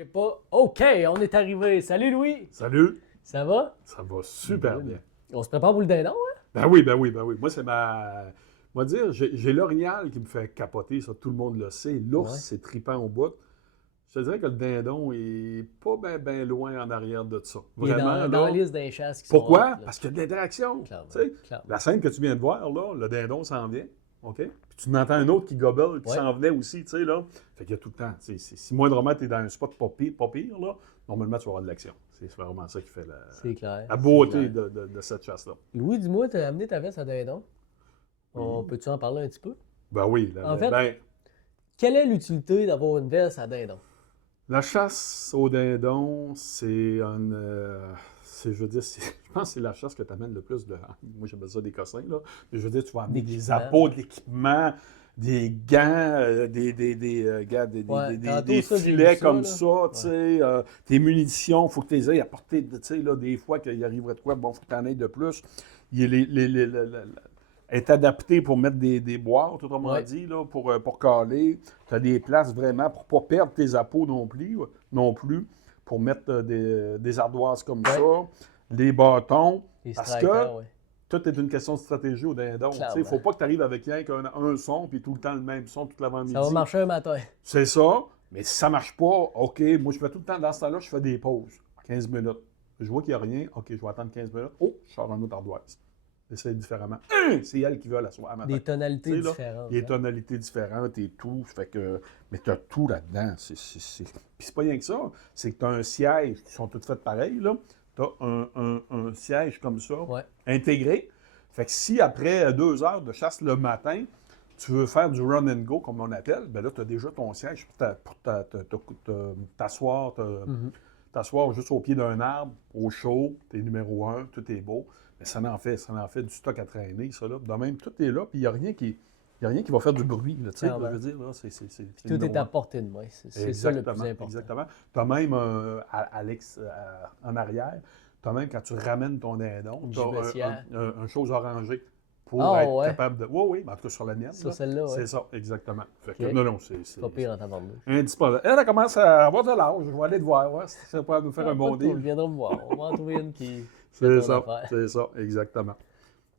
J'ai pas. OK, on est arrivé. Salut Louis. Salut, Ça va? ça va super Good. bien. On se prépare pour le dindon, hein? Ben oui. Moi, c'est ma. Moi, dire, j'ai l'orignal qui me fait capoter, ça, tout le monde le sait. L'ours, Ouais. c'est tripant au bout. Je te dirais que le dindon est pas bien loin en arrière de ça. Il est Vraiment, dans la là. liste des chasses qui sont Pourquoi? hot, là. Parce qu'il y a de l'interaction. Clairement, Tu sais, clairement. la scène que tu viens de voir, là, le dindon s'en vient. OK? Puis tu en entends un autre qui gobble, qui Ouais. s'en venait aussi, tu sais, là. Fait qu'il y a tout le temps. Si moindrement tu es dans un spot pas pire, là, normalement, tu vas avoir de l'action. C'est vraiment ça qui fait C'est clair. la c'est beauté clair. de cette chasse-là. Louis, dis-moi, t'as amené ta veste à dindon. Peux-tu en parler un petit peu? Ben oui. En fait- Quelle est l'utilité d'avoir une veste à dindon? La chasse au dindon, c'est un. Je veux dire, je pense que c'est la chasse que tu amènes le plus de. Moi, j'appelle ça des cossins, là. Mais je veux dire, tu vas amener des D'équipement. appâts, de l'équipement, des gants, Ouais, tantôt, des ça, j'ai filets vu ça, comme là. ça, tu sais. Tes munitions, il faut que tu les aies à portée, tu sais, là, des fois qu'il arriverait de quoi, bon, il faut que tu en aies de plus. Il y a est adapté pour mettre des boîtes, autrement Ouais. dit, là, pour caler. Tu as des places vraiment pour ne pas perdre tes appôts non plus, pour mettre des ardoises comme Ouais. ça, les bâtons. Les Parce strikers, que ouais. tout est une question de stratégie au dindon. Il ne faut pas que tu arrives avec rien qu'un son, puis tout le temps le même son toute l'avant-midi. Ça va marcher un matin. C'est ça, mais si ça ne marche pas, OK, moi je fais tout le temps dans ce temps-là, je fais des pauses, 15 minutes. Je vois qu'il n'y a rien, OK, je vais attendre 15 minutes. Oh, je sors un autre ardoise. J'essaie différemment. C'est elle qui veut à matin. Des tonalités Tu sais, là, différentes. des hein. tonalités différentes et tout. Fait que, mais tu as tout là-dedans. Puis c'est pas rien que ça. C'est que tu as un siège qui sont toutes faites pareilles. Tu as un siège comme ça, Ouais. intégré. Fait que si après 2 heures de chasse le matin, tu veux faire du run and go, comme on appelle, ben là, tu as déjà ton siège pour t'asseoir, Mhm. t'asseoir juste au pied d'un arbre, au chaud, t'es numéro 1, tout est beau. Mais ça en fait du stock à traîner, ça, là. De même, tout est là, puis il n'y a rien qui va faire du bruit, là, tu sais, Clairement. je veux dire, là, c'est Tout est numéro à un. portée de main. C'est ça le plus important. Exactement. Tu as même, en arrière, tu as même, quand tu ramènes ton dindon, Une tu as gibecière. un chose orangée pour Ah, être ouais. capable de... Oui, mais en tout cas sur la mienne, Sur là, celle-là, ouais. c'est ça, exactement. Fait que, Ok. non, c'est Pas pire en tabarnouche. indispensable. Elle commence à avoir de l'âge, je vais aller te voir, ouais, si ça peut nous faire un bon On deal. viendra me voir. On va en trouver une qui fait C'est ton ça, affaire. c'est ça, exactement.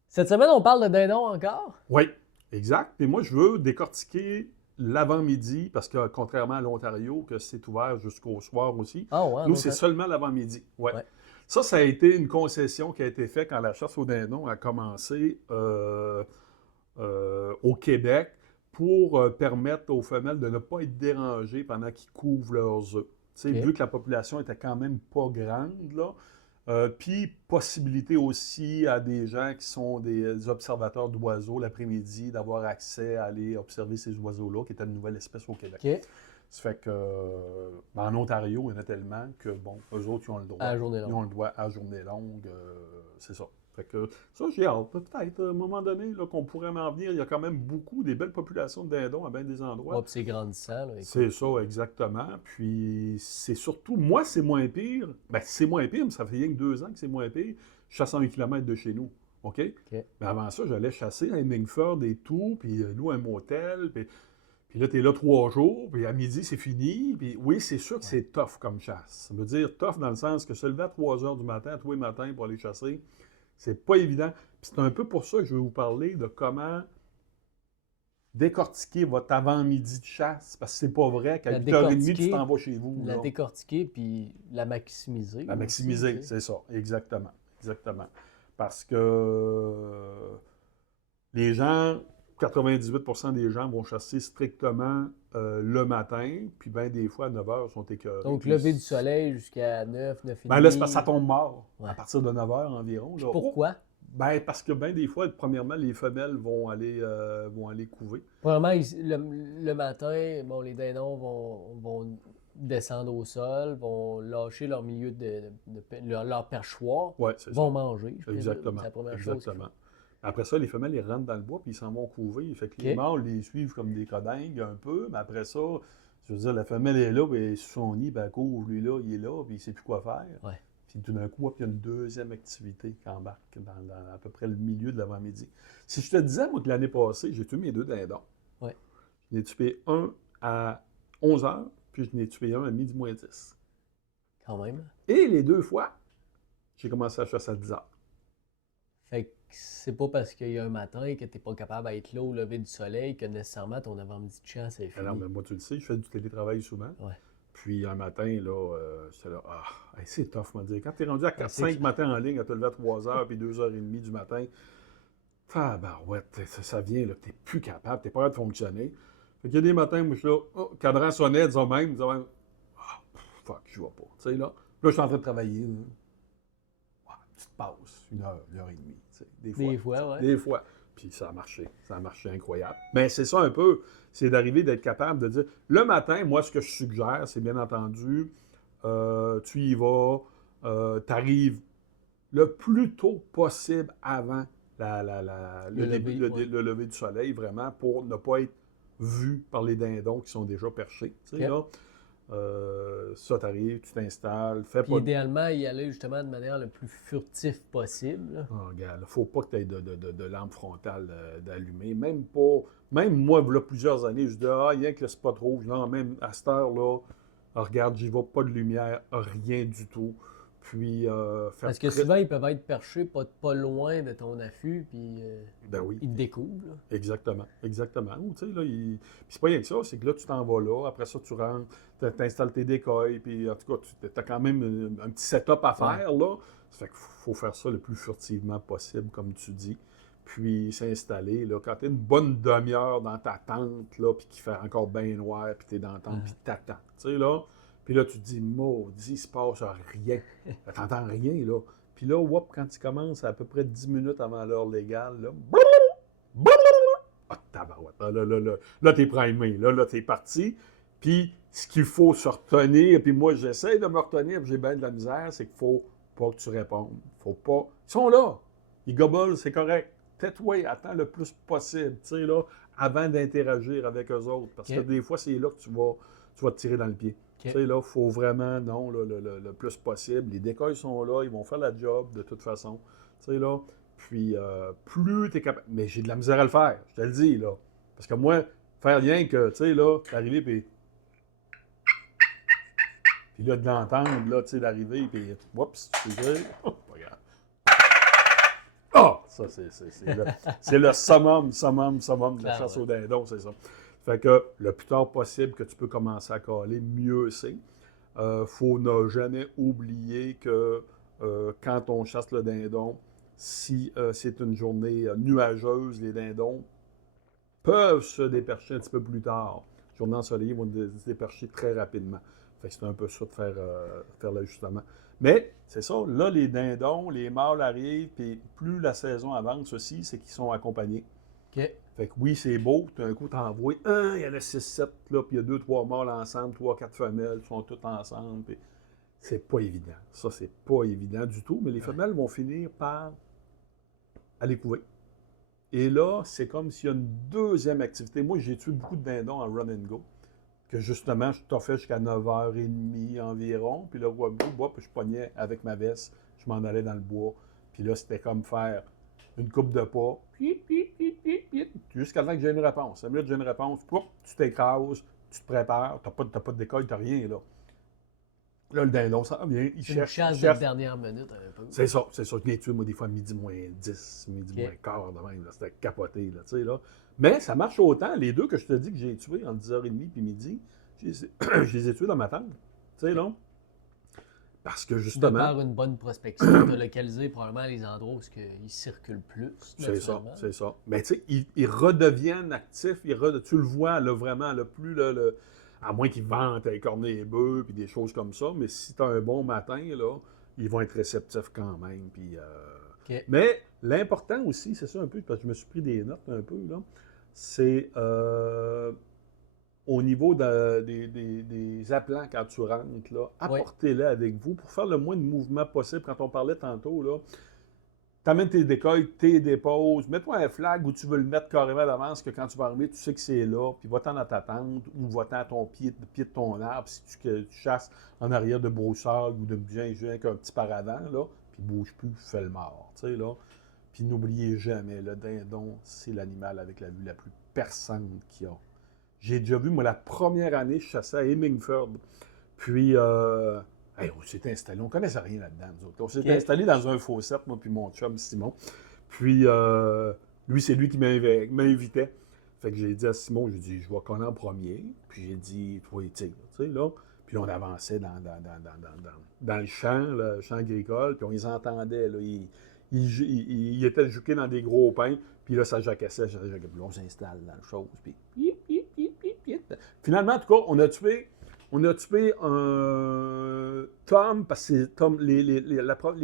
Cette semaine, on parle de dindon encore? Oui, exact. Et moi, je veux décortiquer l'avant-midi, parce que contrairement à l'Ontario, que c'est ouvert jusqu'au soir aussi, Ah ouais, nous, donc, c'est seulement l'avant-midi. Ouais. Ouais. Ça a été une concession qui a été faite quand la chasse au dindon a commencé au Québec pour permettre aux femelles de ne pas être dérangées pendant qu'ils couvrent leurs œufs. Tu sais, Ok. vu que la population était quand même pas grande, là, puis possibilité aussi à des gens qui sont des observateurs d'oiseaux l'après-midi d'avoir accès à aller observer ces oiseaux-là, qui étaient une nouvelle espèce au Québec. OK. Ça fait que, en Ontario, il y en a tellement que, bon, eux autres, ils ont le droit. À la journée longue. Ils ont le droit à journée longue, c'est ça. Fait que, ça, j'ai hâte. Peut-être, à un moment donné, là, qu'on pourrait m'en venir. Il y a quand même beaucoup, des belles populations de dindons à bien des endroits. Ouais, puis c'est grandissant. Là, écoute. C'est ça, exactement. Puis, c'est surtout, moi, c'est moins pire. Ben, c'est moins pire, mais ça fait rien que 2 ans que c'est moins pire. Je chasse à 1 km de chez nous. OK? Mais avant ça, j'allais chasser à Hemingford et tout, puis louer un motel, puis là, tu es là 3 jours, puis à midi, c'est fini. Puis oui, c'est sûr que c'est tough comme chasse. Ça veut dire tough dans le sens que se lever à 3 heures du matin, tous les matins pour aller chasser, c'est pas évident. Puis c'est un peu pour ça que je vais vous parler de comment décortiquer votre avant-midi de chasse. Parce que c'est pas vrai qu'à La 8h30, tu décortiquer, t'en vas chez vous. La là. décortiquer puis la maximiser. La aussi, maximiser, tu sais. c'est ça. Exactement. Exactement. Parce que les gens, 98% des gens vont chasser strictement le matin, puis bien des fois à 9 heures, ils sont écœurés. Donc, Puis lever du soleil jusqu'à 9, 9 et ben là, c'est parce que ça tombe mort Ouais. à partir de 9 heures environ. Puis Là. pourquoi? Ben, parce que bien des fois, premièrement, les femelles vont aller couver. Premièrement, le matin, bon, les dindons vont descendre au sol, vont lâcher leur milieu leur perchoir, Oui, c'est ça. vont manger. Je présume. Exactement. C'est la première chose qu'ils Exactement. font. Après ça, les femelles, ils rentrent dans le bois puis ils s'en vont couver. Fait que les Ok. mâles les suivent comme des codingues un peu, mais après ça, je veux dire, la femelle est là, puis sur son nid, ben, elle couvre, lui là, il est là, puis il ne sait plus quoi faire. Ouais. Puis tout d'un coup, hop, il y a une deuxième activité qui embarque dans à peu près le milieu de l'avant-midi. Si je te disais, moi, que l'année passée, j'ai tué mes 2 dindons. Ouais. J'en ai tué un à 11 heures, puis je n'ai tué un à midi moins 10. Quand même. Et les 2 fois, j'ai commencé à chasser à 10 heures. Fait que c'est pas parce qu'il y a un matin que t'es pas capable d'être là au lever du soleil que nécessairement ton avant-midi de chasse est fini. Alors, mais moi, tu le sais, je fais du télétravail souvent. Ouais. Puis un matin, là, j'étais là, hey, c'est tough, me dire. Quand t'es rendu à 4-5 c'est matins en ligne, à te lever à 3 heures, puis 2h30 du matin, ouais, ça vient, là, t'es plus capable, t'es pas capable de fonctionner. Fait qu'il y a des matins où je suis là, cadran sonnait, disons même, fuck, je vois pas. Tu sais, là, je suis en train de travailler. Là. Ouais, petite pause, 1 heure et demie. Tu sais, Des fois, ouais. Des fois. Puis ça a marché incroyable. Mais c'est ça un peu, c'est d'arriver d'être capable de dire, le matin, moi, ce que je suggère, c'est bien entendu, tu y vas, tu arrives le plus tôt possible avant le lever du soleil, vraiment, pour ne pas être vu par les dindons qui sont déjà perchés. Tu sais, là, ça t'arrive, tu t'installes, fais Puis pas... idéalement, y aller justement de manière le plus furtif possible. Là. Oh, regarde, faut pas que tu aies de lampe frontale d'allumer. Même moi, il y a plusieurs années, je dis, rien que le spot rouge, non, même à cette heure-là, regarde, j'y vois pas de lumière, rien du tout. Puis, Parce que souvent, ils peuvent être perchés pas loin de ton affût, puis ben oui. ils te découvrent. Là. Exactement. Ou, tu sais, là, puis c'est pas rien que ça, c'est que là, tu t'en vas là, après ça, tu rentres, t'installes tes décoils, puis en tout cas, tu as quand même un petit setup à faire, là. Ça fait qu'il faut faire ça le plus furtivement possible, comme tu dis. Puis s'installer, là, quand t'es une bonne demi-heure dans ta tente, là, puis qu'il fait encore bien noir, puis t'es dans la tente, puis t'attends, tu sais, là. Puis là, tu te dis, maudit, il se passe rien. T'entends rien, là. Puis là, quand tu commences à peu près 10 minutes avant l'heure légale, là, tabarouette. Là, t'es primé. Là, t'es parti. Puis, ce qu'il faut se retenir, puis moi, j'essaie de me retenir, puis j'ai bien de la misère, c'est qu'il faut pas que tu répondes. Faut pas... Ils sont là. Ils gobelent, c'est correct. Tais-toi, attends le plus possible, tu sais, là, avant d'interagir avec eux autres. Parce que des fois, c'est là que tu vas te tirer dans le pied. Tu sais, là, il faut vraiment, non, là, le plus possible. Les décoils sont là, ils vont faire la job de toute façon. Tu sais, là, puis plus tu es capable... Mais j'ai de la misère à le faire, je te le dis, là. Parce que moi, faire rien que, tu sais, là, d'arriver, puis là, de l'entendre, là, tu sais, d'arriver, puis, oups, tu sais, pas grave. Ça, c'est le summum de la chasse au dindon, c'est ça. Fait que le plus tard possible que tu peux commencer à caler, mieux c'est. Faut ne jamais oublier que quand on chasse le dindon, si c'est une journée nuageuse, les dindons peuvent se dépercher un petit peu plus tard. Journée ensoleillée, ils vont se dépercher très rapidement. Fait que c'est un peu ça de faire l'ajustement. Mais c'est ça, là, les dindons, les mâles arrivent, puis plus la saison avance aussi, c'est qu'ils sont accompagnés. OK. Fait que oui, c'est beau, tout d'un coup, t'envoies il y en a 6-7, là, puis il y a 2-3 mâles ensemble, 3-4 femelles, ils sont toutes ensemble, puis c'est pas évident. Ça, c'est pas évident du tout, mais les femelles vont finir par aller couver. Et là, c'est comme s'il y a une deuxième activité. Moi, j'ai tué beaucoup de dindons en run and go, que justement, je t'offrais jusqu'à 9h30 environ, puis là, je pognais avec ma veste, je m'en allais dans le bois, puis là, c'était comme faire une coupe de pas, jusqu'à temps que j'ai une réponse. 5 minutes, j'ai une réponse, tu t'écrases, tu te prépares, t'as pas de décolle, t'as rien, là. Là, le dindon, ça vient, il cherche. Une chasse de dernière minute, un peu. C'est ça. Je l'ai tué, moi, des fois, midi moins 10, midi moins quart, de même, là. C'était capoté, là, tu sais, là. Mais ça marche autant. Les deux que je te dis que j'ai tués entre 10h30 puis midi, je les ai tués dans ma tente, tu sais, non? Parce que justement. De par une bonne prospection, de localiser probablement les endroits où ils circulent plus. C'est ça. Mais tu sais, ils redeviennent actifs, tu le vois, là, vraiment, là, plus, à moins qu'ils vantent avec cornets et bœufs, puis des choses comme ça, mais si tu as un bon matin, là, ils vont être réceptifs quand même. Puis, Mais l'important aussi, c'est ça un peu, parce que je me suis pris des notes un peu, là, c'est au niveau des appelants quand tu rentres, là, apportez-les avec vous pour faire le moins de mouvement possible. Quand on parlait tantôt, là, t'amènes tes décoils, tes déposes, mets-toi un flag où tu veux le mettre carrément d'avance, que quand tu vas arriver, tu sais que c'est là, puis va-t'en dans ta tente, ou va-t'en à ton pied de ton arbre, si tu chasses en arrière de broussailles ou de bien avec un petit paravent, là, puis bouge plus, fais le mort, tu sais, là. Puis n'oubliez jamais, le dindon, c'est l'animal avec la vue la plus perçante qu'il y a. J'ai déjà vu, moi, la première année, je chassais à Hemingford. Puis, hey, on s'est installé, on ne connaissait rien là-dedans, nous autres. On s'est installé dans un fossette, moi, puis mon chum Simon. Puis, lui, c'est lui qui m'invitait. Fait que j'ai dit à Simon, j'ai dit, je vais connaître en premier. Puis j'ai dit, toi, tu sais, là. Puis là, on avançait dans le champ agricole, puis on les entendait, là. Ils étaient juqués dans des gros pins, puis là, ça jacassait. Puis là, on s'installe dans la chose, puis finalement, en tout cas, on a tué un Tom, parce que Tom, les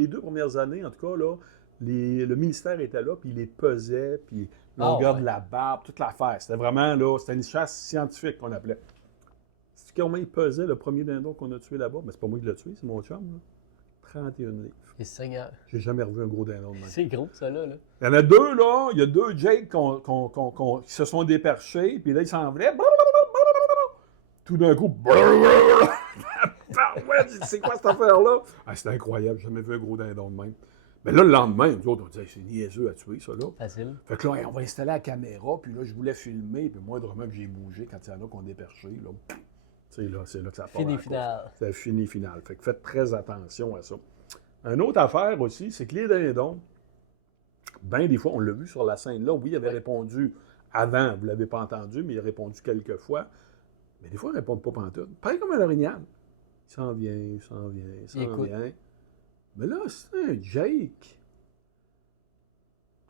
2 premières années, en tout cas, là, le ministère était là, puis il les pesait, puis longueur de la barbe, toute l'affaire. C'était vraiment, là, c'était une chasse scientifique qu'on appelait. C'est comment il pesait le premier dindon qu'on a tué là-bas? Mais c'est pas moi qui l'ai tué, c'est mon chum, là. 31 livres. Et Seigneur. J'ai jamais revu un gros dindon de même. C'est gros, ça, là. Il y en a 2, là. Il y a 2 Jake qui se sont déperchés, puis là, ils s'en venaient. Tout d'un coup, c'est quoi cette affaire-là? Ah, c'était incroyable, j'ai jamais vu un gros dindon de même. Mais là, le lendemain, nous autres, on disait, c'est niaiseux à tuer, ça, là. Facile. Fait que là, on va installer la caméra, puis là, je voulais filmer, puis moindrement que j'ai bougé quand il y en a qu'on déperché, là. Tu sais, là, c'est là que ça part. Fini final. C'est fini final. Fait que faites très attention à ça. Une autre affaire aussi, c'est que les dindons, bien des fois, on l'a vu sur la scène là, oui, il avait répondu avant, vous ne l'avez pas entendu, mais il a répondu quelques fois. Mais des fois, ils ne répondent pas pantoute. Pareil comme un orignal. Il s'en vient, il s'en vient, il s'en vient. Mais là, c'est un Jake.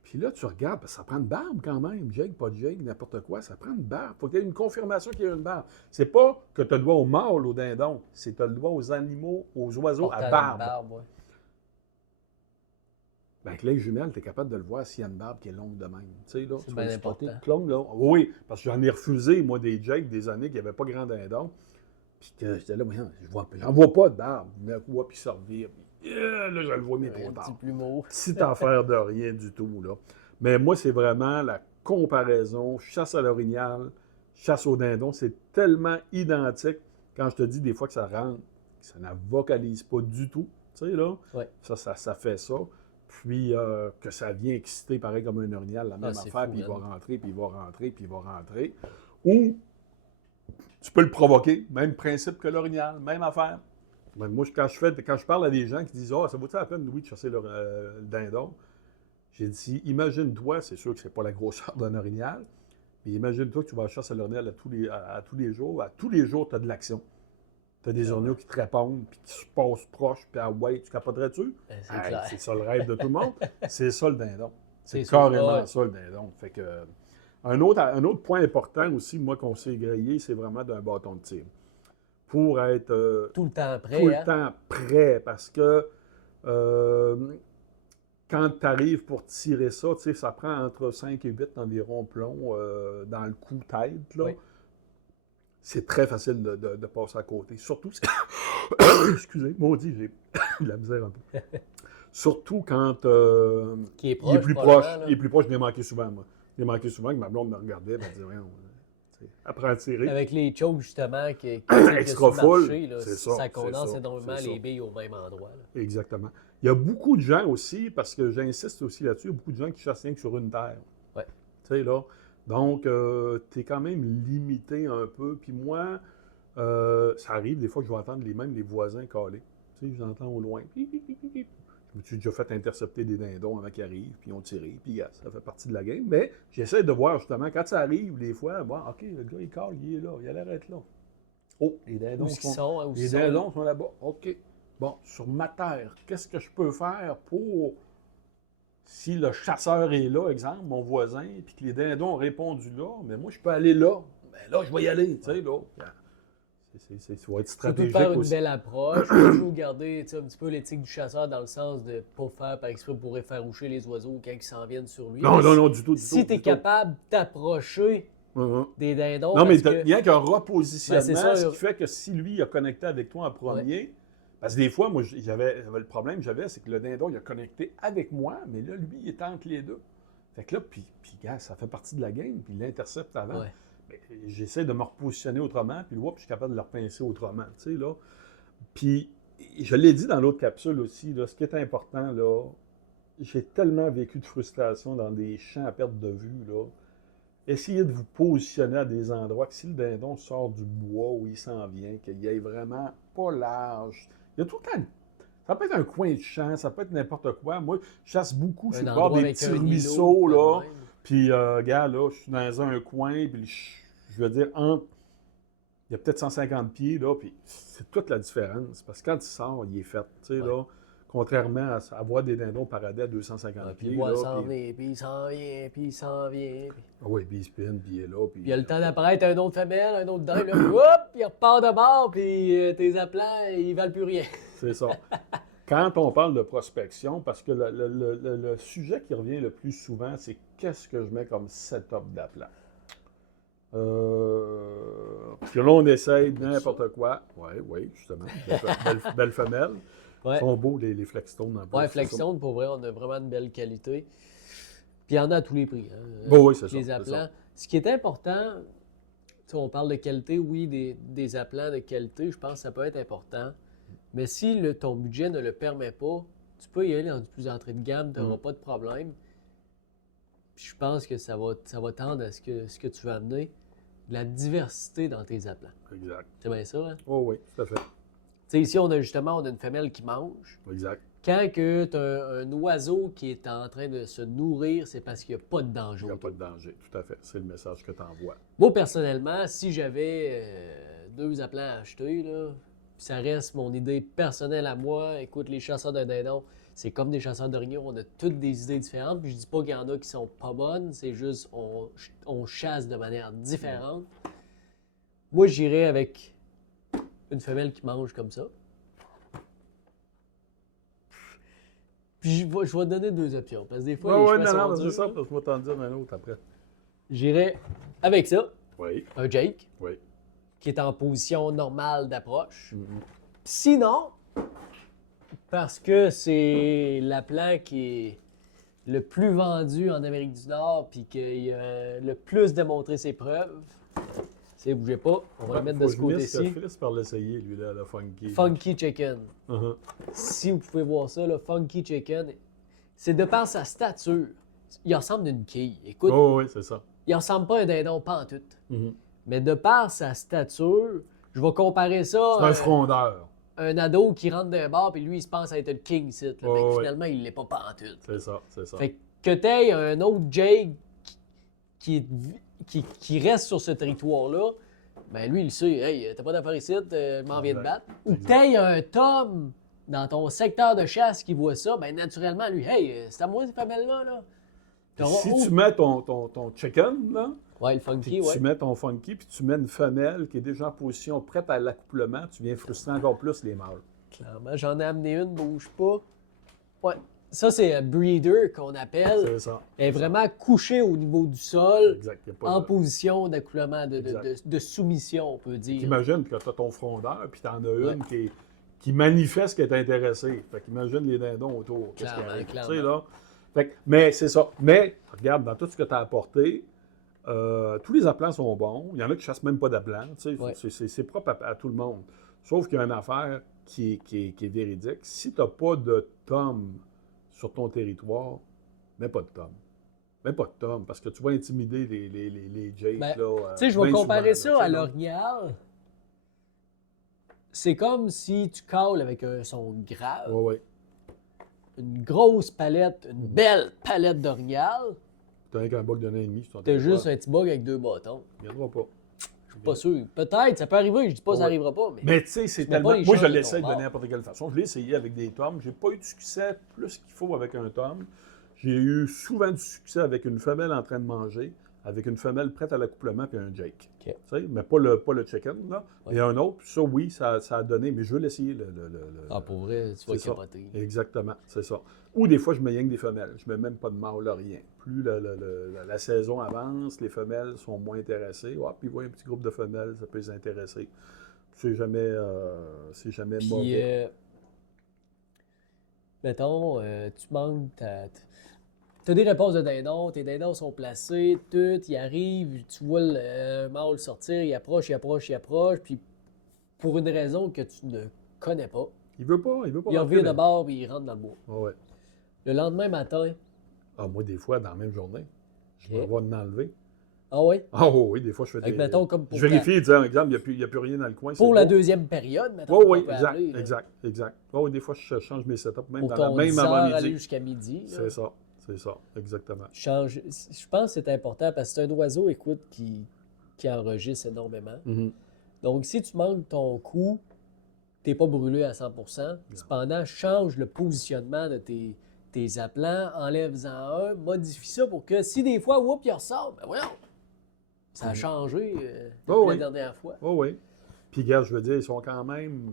Puis là, tu regardes, parce que ça prend une barbe quand même. Jake, pas de Jake, n'importe quoi, ça prend une barbe. Il faut qu'il y ait une confirmation qu'il y a une barbe. C'est pas que tu as le doigt au mâle, au dindon. C'est que tu as le doigt aux animaux, aux oiseaux à barbe. Ouais. Ben, avec l'œil jumelle, tu es capable de le voir s'il y a une barbe qui est longue de même. Tu sais, là, c'est bien important. Longue, là. Oui, parce que j'en ai refusé, moi, des Jake, des années qui n'avaient pas grand dindon. Puis que j'étais là, j'en vois pas de barbe. Je me vois, puis sortir. Puis là, je le vois, mais trop tard. Petite affaire de rien du tout, là. Mais moi, c'est vraiment la comparaison, chasse à l'orignal, chasse au dindon. C'est tellement identique. Quand je te dis des fois que ça rentre, ça ne vocalise pas du tout. Tu sais, là, ça fait ça. Puis que ça vient exciter, pareil comme un orignal, la même affaire, puis il va rentrer, puis il va rentrer, puis il va rentrer. Ou tu peux le provoquer, même principe que l'orignal, même affaire. Mais moi, quand je parle à des gens qui disent « Ah, ça vaut-il la peine, oui, de chasser le dindon? » J'ai dit « Imagine-toi, c'est sûr que c'est pas la grosseur d'un orignal, mais imagine-toi que tu vas chasser l'orignal à tous les jours. À tous les jours, tu as de l'action. Tu as des orignaux qui te répondent, puis qui se passent proches, puis ouais, tu capoterais-tu? C'est ça le rêve de tout le monde. C'est ça le dindon. C'est carrément ça le dindon. Fait que, un autre point important aussi, moi, qu'on s'est grillé, c'est vraiment d'un bâton de tir. Pour être tout le temps prêt. Tout le temps prêt, parce que quand tu arrives pour tirer ça, tu sais, ça prend entre 5 et 8 environ plomb dans le coup-tête, là. Oui. C'est très facile de passer à côté. Surtout, excusez, maudit, j'ai de la misère un peu. Surtout quand il est plus proche. Il est plus proche, je l'ai manqué souvent, moi. Je l'ai manqué souvent, que ma blonde me regardait, et me disait, apprends à tirer. Avec les chokes, justement, qui extra full, c'est ça. Ça condense énormément les billes au même endroit. Là. Exactement. Il y a beaucoup de gens aussi, parce que j'insiste aussi là-dessus, il y a beaucoup de gens qui chassent rien que sur une terre. Oui. Tu sais, là. Donc, tu es quand même limité un peu. Puis moi, ça arrive des fois que je vais entendre les voisins caler. Tu sais, je l'entends au loin. Je me suis déjà fait intercepter des dindons avant qu'ils arrivent, puis ils ont tiré, puis ça fait partie de la game. Mais j'essaie de voir justement, quand ça arrive, des fois, bon, OK, le gars, il cale, il est là, il a l'air d'être là. Oh, les dindons sont là-bas. OK. Bon, sur ma terre, qu'est-ce que je peux faire pour... Si le chasseur est là, exemple, mon voisin, puis que les dindons ont répondu là, mais moi, je peux aller là. Ben là, je vais y aller, tu sais, là. Ça va être stratégique faire une aussi. belle approche, toujours garder un petit peu l'éthique du chasseur dans le sens de ne pas faire par exprès pour effaroucher les oiseaux quand ils s'en viennent sur lui. Non, du tout. Si tu es capable d'approcher des dindons... Non, mais il y a qu'un repositionnement, ce qui fait que si lui a connecté avec toi en premier... Parce que des fois, moi, j'avais le problème c'est que le dindon, il a connecté avec moi, mais là, lui, il est entre les deux. Fait que là, puis gars, ça fait partie de la game, puis il l'intercepte avant. Ouais. J'essaie de me repositionner autrement, puis je suis capable de le repincer autrement, tu sais, là. Puis, je l'ai dit dans l'autre capsule aussi, là, ce qui est important, là, j'ai tellement vécu de frustration dans des champs à perte de vue, là. essayez de vous positionner à des endroits que si le dindon sort du bois où il s'en vient, qu'il y ait vraiment pas large. Il y a tout le temps. Ça peut être un coin de champ, ça peut être n'importe quoi. Moi, je chasse beaucoup sur Un le bord endroit des avec petits un ruisseaux, îlot, là. de même. Puis, gars, là, je suis dans un coin, puis je veux dire, il y a peut-être 150 pieds, là, puis c'est toute la différence. Parce que quand il sort, il est fait, tu sais, Ouais. là. Contrairement à voir des dindons paradis à 250 Ouais, puis pieds, il voit là. s'en Puis, venir, puis il s'en vient, puis il s'en vient. oui, puis il spinne, puis il est là. Puis, Puis il a le temps d'apparaître un autre femelle, un autre daim, là, puis hop, il repart de bord, puis tes appelants, ils valent plus rien. C'est ça. Quand on parle de prospection, parce que le sujet qui revient le plus souvent, c'est qu'est-ce que je mets comme setup d'appelant. Puis là, on essaye n'importe quoi. Oui, justement. Belle femelle. Ouais. Ils sont beaux, les Flexstone. En plus. Ouais, Flexstone, pour vrai, on a vraiment une belle qualité. Puis il y en a à tous les prix. Hein, Bon, oui, c'est ça. les c'est appelants. ça. Ce qui est important, tu sais, on parle de qualité, oui, des appelants de qualité, je pense que ça peut être important. Mais si ton budget ne le permet pas, tu peux y aller dans du plus entrée de gamme, tu n'auras pas de problème. Puis je pense que ça va tendre à ce que tu vas amener, de la diversité dans tes appelants. Exact. C'est bien ça, hein? Oh oui, tout à fait. Tu sais, ici, on a une femelle qui mange. Exact. Quand tu as un oiseau qui est en train de se nourrir, c'est parce qu'il n'y a pas de danger. Il n'y a pas de danger. Tout à fait. C'est le message que tu envoies. Moi, personnellement, si j'avais 2 appelants à acheter, là, puis ça reste mon idée personnelle à moi, écoute, les chasseurs de dindons, c'est comme des chasseurs d'orignaux, on a toutes des idées différentes. Puis je dis pas qu'il y en a qui sont pas bonnes, c'est juste on chasse de manière différente. Moi, j'irais avec une femelle qui mange comme ça. Puis je vais te donner 2 options, parce que des fois, les choix sont c'est durs, ça, là. parce que je vais t'en dire un autre après. J'irais avec ça, Oui, un Jake, oui. qui est en position normale d'approche. Mhm. Sinon, parce que c'est l'appelant qui est le plus vendu en Amérique du Nord puis qui a le plus démontré ses preuves, c'est, bougez pas, on va le mettre de ce côté-ci. Finisse par l'essayer, lui, là, le funky. Funky Chicken. Uh-huh. Si vous pouvez voir ça, le Funky Chicken, c'est de par sa stature. Il ressemble d'une quille. Écoute, Oh, oui, c'est ça. il ressemble pas à un dindon pantoute. Mhm. Mais de par sa stature, je vais comparer ça C'est à un frondeur. un ado qui rentre d'un bar puis lui, il se pense être le king ici. Là, Oh, mais ouais. finalement, il l'est pas pantoute. C'est ça, c'est ça. Fait que t'aies un autre Jake qui reste sur ce territoire-là, ben lui, il sait, hey, t'as pas d'affaire ici, je m'en viens de Exact. battre. Ou Exact. t'aies un Tom dans ton secteur de chasse qui voit ça, ben naturellement, lui, hey, c'est à moi cette femelle-là. Là. Si tu mets ton chicken, là, Ouais, le puis funky, que ouais. tu mets ton funky, puis tu mets une femelle qui est déjà en position prête à l'accouplement, tu viens frustrer encore plus les mâles. Clairement, j'en ai amené une, bouge pas. Ouais. Ça, c'est un breeder qu'on appelle. C'est ça. Elle est vraiment couchée au niveau du sol, Exact. Il y a pas en de- position d'accouplement, Exact. de soumission, on peut dire. Imagine que tu as ton frondeur, puis tu en as une qui manifeste qu'elle est intéressée. Fait qu'imagine les dindons autour. Qu'est-ce qui Clairement, arrive? clairement. Tu sais, là. Fait que- mais c'est ça. Mais, regarde, dans tout ce que tu as apporté, tous les appelants sont bons. Il y en a qui ne chassent même pas d'appelants. Tu sais, Ouais. c'est propre à tout le monde. Sauf qu'il y a une affaire qui est véridique. Si tu n'as pas de tom sur ton territoire, mets pas de tom. Mets pas de tom, parce que tu vas intimider les Jakes. Ben, là, Tu sais, je vais bien comparer souvent, ça là, à tu sais, là. l'orignal. C'est comme si tu cales avec un son grave, Ouais, ouais. une grosse palette, une belle palette d'orignal. Tu as rien qu'un bug d'un an et demi sur ton T'as territoire. juste un petit bug avec 2 bâtons. Il n'y en aura pas. Je suis pas sûr. Peut-être, ça peut arriver. Je dis pas que ça Ouais. arrivera pas, mais Mais tu sais, c'est Tu mets pas tellement. les Moi, je chances de l'essaie ton de bord. n'importe quelle façon. Je l'ai essayé avec des tomes. J'ai pas eu de succès plus qu'il faut avec un tome. J'ai eu souvent du succès avec une femelle en train de manger, avec une femelle prête à l'accouplement puis un Jake. OK. Tu sais, mais pas le chicken, là. Ouais. Et un autre. Puis ça, oui, ça a donné. Mais je veux l'essayer. ah, pour vrai, tu vas c'est ça. capoter. Exactement, c'est ça. Ou des fois, je mets rien que des femelles. Je mets même pas de mâle, rien. Plus la saison avance, les femelles sont moins intéressées. Ah, puis, il voit un petit groupe de femelles, ça peut les intéresser. C'est jamais Puis, mauvais. mettons, tu manques t'as des réponses de dindons, tes dindons sont placés, tout, ils arrivent, tu vois le mâle sortir, il approche, puis pour une raison que tu ne connais pas, Il veut pas il rentrer revient de dans- bord puis il rentre dans le bois. Ah ouais. Le lendemain matin, Ah, moi, des fois, dans la même journée, je Ok. vais avoir en enlever. Ah oui? Ah oui, des fois, je fais Fait que, mettons, comme pour je vérifie, disant, exemple, il n'y a plus rien dans le coin. pour c'est la beau. deuxième période, mettons, Oui, qu'on oui, peut exact, appeler, là. exact. Oui, des fois, je change mes setups, même Pour dans la ton même 10 heures, aller avant-midi. jusqu'à midi, là. C'est ça, exactement. Je pense que c'est important parce que c'est un oiseau, écoute, qui enregistre énormément. Mhm. Donc, si tu manques ton coup, t'es pas brûlé à 100%. Cependant, change le positionnement de tes appelants, enlève-en un, modifie ça pour que si des fois, whoop, il ressort, ben voyons, ça a changé depuis Oh la oui, dernière fois. oh oui. Puis, gars, je veux dire, ils sont quand même,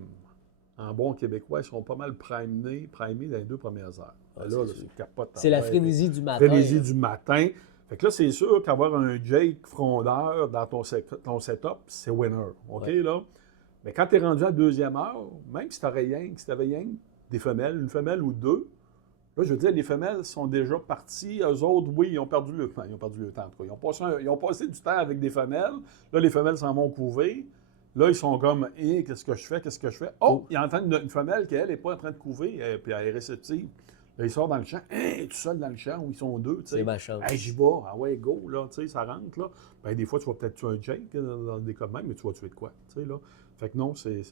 en bon québécois, ils sont pas mal primés dans les 2 premières heures. Ouais, Là, c'est sûr. c'est capote. C'est la frénésie du matin. Frénésie là. du matin. Fait que là, c'est sûr qu'avoir un Jake frondeur dans ton setup, c'est winner. OK, Ouais. là? Mais quand tu es rendu à la deuxième heure, même si tu avais rien des femelles, une femelle ou 2, là, je veux dire, les femelles sont déjà parties. Eux autres, oui, ils ont perdu le temps. Ils ont perdu le temps, en tout cas. Ils ont passé du temps avec des femelles. Là, les femelles s'en vont couver. Là, ils sont comme, qu'est-ce que je fais? Qu'est-ce que je fais? Oh, ils entendent une femelle qui, elle, n'est pas en train de couver, puis elle est réceptive. Là, ils sortent dans le champ. Tout seul dans le champ où ils sont 2. C'est ma chance. Hey, j'y vais. Ah ouais, go, là, tu sais, ça rentre, là. Ben, des fois, tu vas peut-être tuer un Jake dans des cas de même, mais tu vas tuer de quoi, tu sais, là. Fait que non, c'est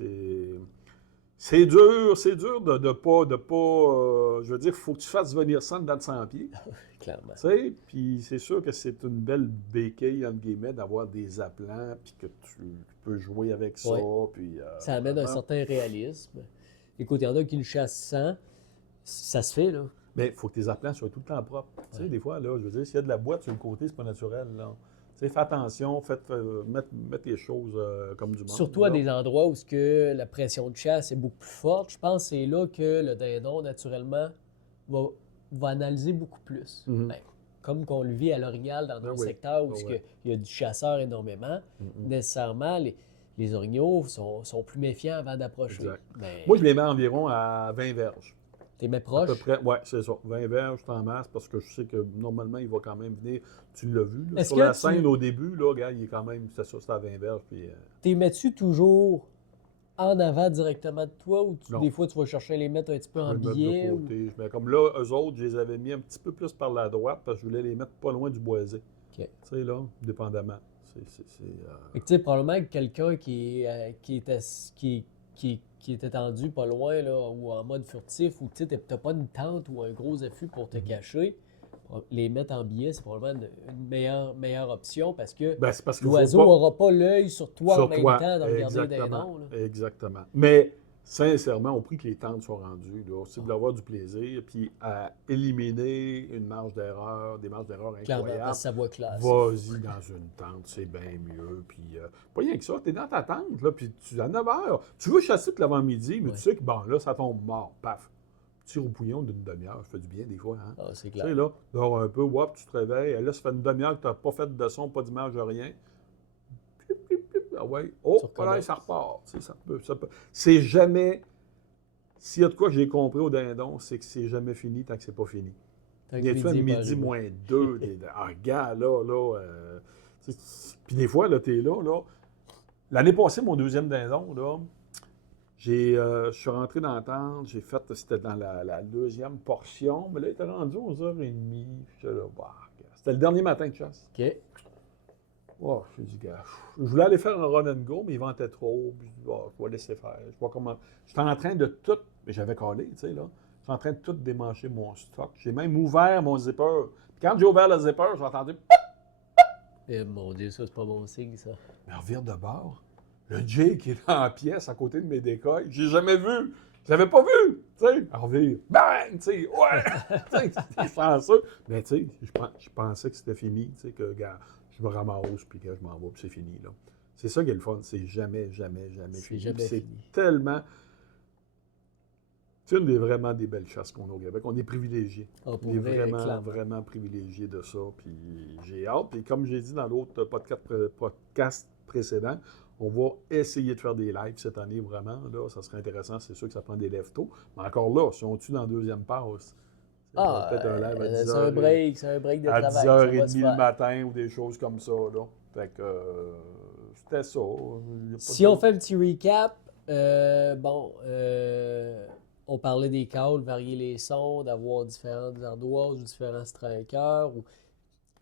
dur de pas, je veux dire, il faut que tu fasses venir ça dedans de 100 pieds. Clairement. Tu sais, puis c'est sûr que c'est une belle béquille, entre guillemets, d'avoir des appelants, puis que tu peux jouer avec ça, puis... Ça amène un vraiment. certain réalisme. Écoute, il y en a qui le chassent sans. Ça se fait, là. Mais il faut que tes appelants soient tout le temps propres. Tu sais, des fois, là, je veux dire, s'il y a de la boîte sur le côté, c'est pas naturel, là. Tu sais, fais attention, mettre les choses comme du monde. Surtout à là. des endroits où ce que la pression de chasse est beaucoup plus forte. Je pense que c'est là que le dindon, naturellement, va analyser beaucoup plus. Mhm. Ben, comme qu'on le vit à l'orignal dans nos oui. secteurs où Ah ce ouais. que il y a du chasseur énormément, nécessairement, les orignaux sont plus méfiants avant d'approcher. Exact. Mais Moi, je les mets environ à 20 verges. t'es mets À peu proche. près, oui, c'est ça. 20 verges, en masse, parce que je sais que normalement, il va quand même venir. Tu l'as vu, là, Est-ce sur que la tu- scène au début, là, gars, il est quand même, c'est ça, c'est à 20 verges. Puis, T'es mets-tu toujours en avant directement de toi ou Non. des fois tu vas chercher à les mettre un petit peu je en vais le mettre biais? de côté. Je mets comme là, eux autres, je les avais mis un petit peu plus par la droite parce que je voulais les mettre pas loin du boisé. OK. Tu sais, là, dépendamment. Fait que, tu sais, probablement que quelqu'un qui est étendu pas loin, là, ou en mode furtif, ou tu sais, t'as pas une tente ou un gros affût pour te cacher, les mettre en biais, c'est probablement une meilleure option parce que Ben, c'est parce qu'il faut l'oiseau pas... n'aura pas l'œil sur toi sur en même toi. temps de regarder les Exactement. dindons. Là. Exactement. Mais sincèrement, au prix que les tentes sont rendues, là, si vous voulez avoir du plaisir, puis à éliminer une marge d'erreur, des marges d'erreur Clairement, incroyables, parce que ça va classe. vas-y dans une tente, c'est bien mieux. Puis, pas rien que ça, t'es dans ta tente, là, puis à 9 h, tu veux chasser tout l'avant-midi, mais Ouais. tu sais que, bon, là, ça tombe mort, paf. Petit roupouillon d'une demi-heure, ça fait du bien des fois, hein. Ah, c'est Tu clair. sais, là, dors un peu, wop, tu te réveilles, là, ça fait une demi-heure que tu n'as pas fait de son, pas d'image, rien. Pip, pip, pip, ah ouais, oh, Tu voilà, recommences. ça repart. Tu sais, ça peut. C'est jamais. S'il y a de quoi que j'ai compris au dindon, c'est que c'est jamais fini tant que c'est pas fini. Tant que Il y a-tu à est pas midi arrivé. moins 2, gars, là. Puis des fois, là, t'es là. L'année passée, mon deuxième dindon, là, je suis rentré dans la tente, j'ai fait, c'était dans la deuxième portion, mais là, il était rendu 11h30. J'étais là, bah, c'était le dernier matin de chasse. OK. Oh, je me dis, gars, je voulais aller faire un run and go, mais il ventait trop. Puis je dis, oh, je vais laisser faire. Je vois comment. J'étais en train de tout. Mais j'avais collé, tu sais, là. J'étais en train de tout démancher mon stock. J'ai même ouvert mon zipper. Puis quand j'ai ouvert le zipper, j'ai entendu. Eh, mon Dieu, ça, c'est pas bon signe, ça. Mais revire de bord. Le Jay qui est en pièce à côté de mes décoils, j'ai jamais vu. Je l'avais pas vu, tu sais. Revire. Bang, tu sais, ouais. Tu sais, c'est chanceux. Mais tu sais, je pensais que c'était fini, tu sais, que, gars, je me ramasse, puis que je m'en vais, puis c'est fini, là. C'est ça qui est le fun. C'est jamais C'est fini. jamais Puis c'est fini. tellement... C'est une des vraiment des belles chasses qu'on a au Québec. On est privilégiés. Ah, pour On est vrai, vraiment, clairement. vraiment privilégiés de ça. Puis j'ai hâte. Et comme j'ai dit dans l'autre podcast précédent, on va essayer de faire des lives cette année, vraiment. Là, ça serait intéressant. C'est sûr que ça prend des lève-tôt. Mais encore là, si on tue dans la deuxième passe, Ah, peut-être un live à 10 c'est heures, un break de à travail. Ça va 10h30 se le faire. matin ou des choses comme ça. Là. Fait que c'était ça. Il y a pas Si de- on fait un petit recap, on parlait des calls, varier les sons, d'avoir différentes ardoises ou différents strikers.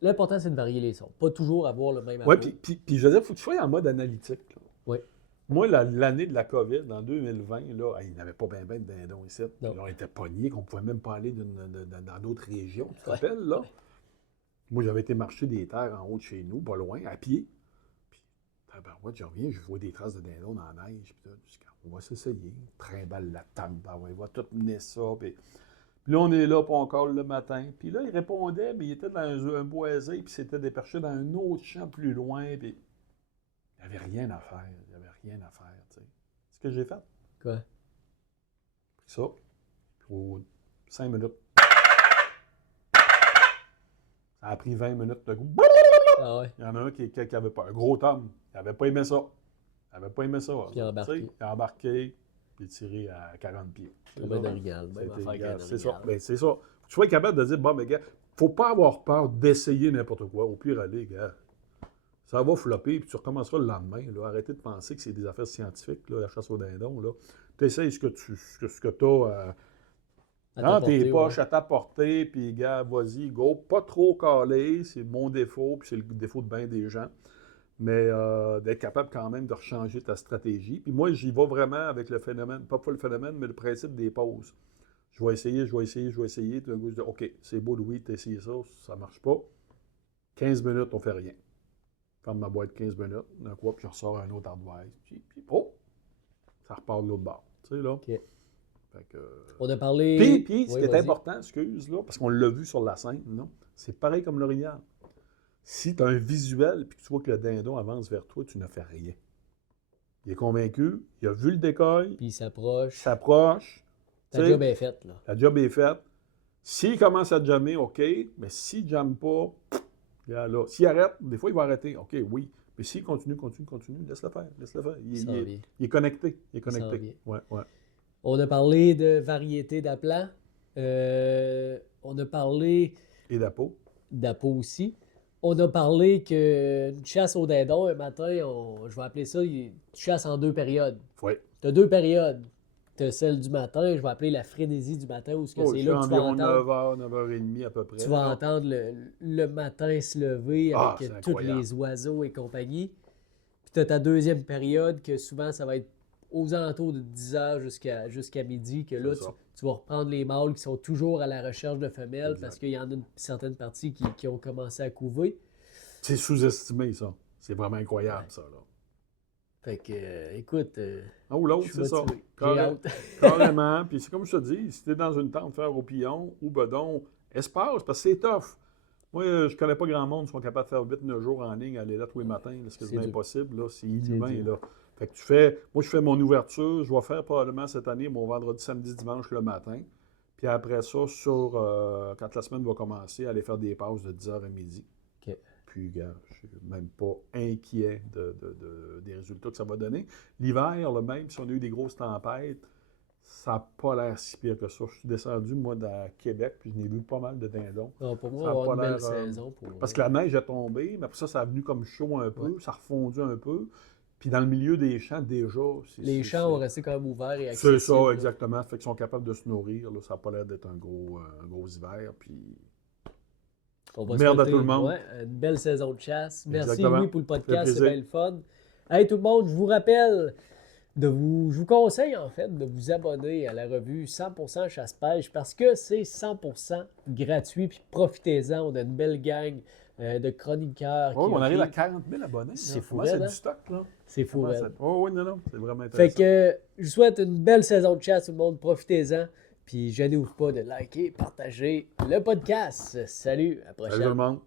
L'important, c'est de varier les sons. Pas toujours avoir le même Oui, apport. puis je veux dire, il faut que tu sois en mode analytique. Là. Oui. Moi, l'année de la COVID, en 2020, là, il n'y avait pas bien de dindons ici. Puis Non. là, on était pognés, qu'on ne pouvait même pas aller dans d'autres régions. Tu te Ouais. rappelles, là? Ouais. Moi, j'avais été marcher des terres en haut de chez nous, pas loin, à pied. Puis, moi, je reviens, je vois des traces de dindons dans la neige. Puis là, je dis, on va s'essayer. Trimballe la table, on va tout mener ça. Puis là, on est là, puis on colle le matin. Puis là, il répondait, mais il était dans un boisé, puis c'était déperché dans un autre champ plus loin. Puis il n'y avait rien à faire. Il n'y avait rien à faire, tu sais. Ce que j'ai fait, Quoi? pris ça, pour 5 minutes. Ça a pris 20 minutes de goût. Ah ouais. Il y en a un qui avait pas, un gros homme, il n'avait pas aimé ça. Il n'avait pas aimé ça. Puis il a embarqué. Tu sais, il a embarqué, puis tiré à 40 pieds. Comme un orignal. Même C'était affaire égal. qu'un C'est ça. orignal. Ben, c'est ça. Faut que tu sois capable de dire, bon, mais gars, faut pas avoir peur d'essayer n'importe quoi. Au pire, allez, gars. Ça va flopper, puis tu recommenceras le lendemain. Là. Arrêtez de penser que c'est des affaires scientifiques, là, la chasse au dindon. Tu essayes ce que tu as dans tes poches, à ta portée, puis gars, vas-y, go. Pas trop calé, c'est mon défaut, puis c'est le défaut de bien des gens. Mais d'être capable quand même de rechanger ta stratégie. Puis moi, j'y vais vraiment avec le phénomène, pas le phénomène, mais le principe des pauses. Je vais essayer. Tout d'un coup, je dis, OK, c'est beau, Louis, t'as essayé ça, ça marche pas. 15 minutes, on fait rien. Ferme ma boîte 15 minutes, d'un coup, puis je ressors un autre hardwise. Puis, oh, ça repart de l'autre bord. Tu sais, là. OK. Fait que... On a parlé... Puis ce qui est important, excuse, là, parce qu'on l'a vu sur la scène, non? C'est pareil comme l'orignal. Si tu as un visuel et que tu vois que le dindon avance vers toi, tu ne fais rien. Il est convaincu, il a vu le décoil, Puis il s'approche. s'approche. Ta job est faite, là. La job est faite. S'il commence à jammer, OK, mais s'il ne jamme pas, là, s'il arrête, des fois, il va arrêter. OK, oui. Mais s'il continue, laisse-le faire. Il est connecté. Ouais. On a parlé de variété d'aplats. On a parlé... Et d'appôt. D'appôt aussi. On a parlé qu'une chasse au dindon, un matin, je vais appeler ça, tu chasses en 2 périodes. Oui. Tu as 2 périodes. Tu as celle du matin, je vais appeler la frénésie du matin, où c'est là que tu vas entendre... 9h, 9h30 à peu près. Tu vas entendre le matin se lever avec tous les oiseaux et compagnie. Puis tu as ta deuxième période, que souvent, ça va être aux alentours de 10h jusqu'à midi, que là, tu vas reprendre les mâles qui sont toujours à la recherche de femelles, parce qu'il y en a une certaine partie qui ont commencé à couver. C'est sous-estimé, ça. C'est vraiment incroyable, ça, là. Fait que, écoute... ou l'autre, c'est ça. J'ai hâte. Carrément. Puis c'est comme je te dis, si tu es dans une tente faire au pillon ou bedon, espace, parce que c'est tough. Moi, je connais pas grand monde qui sont capables de faire 8-9 jours en ligne, aller là tous les matins. C'est quasiment impossible. Là. C'est inhumain. Là. Fait que moi, je fais mon ouverture. Je vais faire probablement cette année mon vendredi, samedi, dimanche le matin. Puis après ça, quand la semaine va commencer, aller faire des passes de 10h à midi. OK. Puis, gars, je suis même pas inquiet des résultats que ça va donner. L'hiver, là, même si on a eu des grosses tempêtes, ça n'a pas l'air si pire que ça. Je suis descendu, moi, dans Québec, puis je n'ai vu pas mal de dindons. Non, pour moi, on va avoir une belle saison. Parce que la neige est tombée, mais après ça, ça a venu comme chaud un peu, ça a refondu un peu. Puis dans le milieu des champs, déjà... Les champs vont rester quand même ouverts et accessibles. C'est ça, exactement. Fait qu'ils sont capables de se nourrir. Là. Ça n'a pas l'air d'être un gros hiver, puis... Merde à tout le monde. Ouais, une belle saison de chasse. Merci Exactement. Louis pour le podcast, c'est bien le fun. Hey tout le monde, je vous rappelle je vous conseille en fait de vous abonner à la revue 100% chasse-pêche parce que c'est 100% gratuit. Puis profitez-en, on a une belle gang de chroniqueurs. Oh, on arrive à 40 000 abonnés. C'est fou, c'est du stock, là. C'est fou, Oh oui, non, c'est vraiment intéressant. Fait que je vous souhaite une belle saison de chasse tout le monde, profitez-en. Puis gênez-vous pas de liker, partager le podcast. Salut, à la prochaine. Salut tout le monde.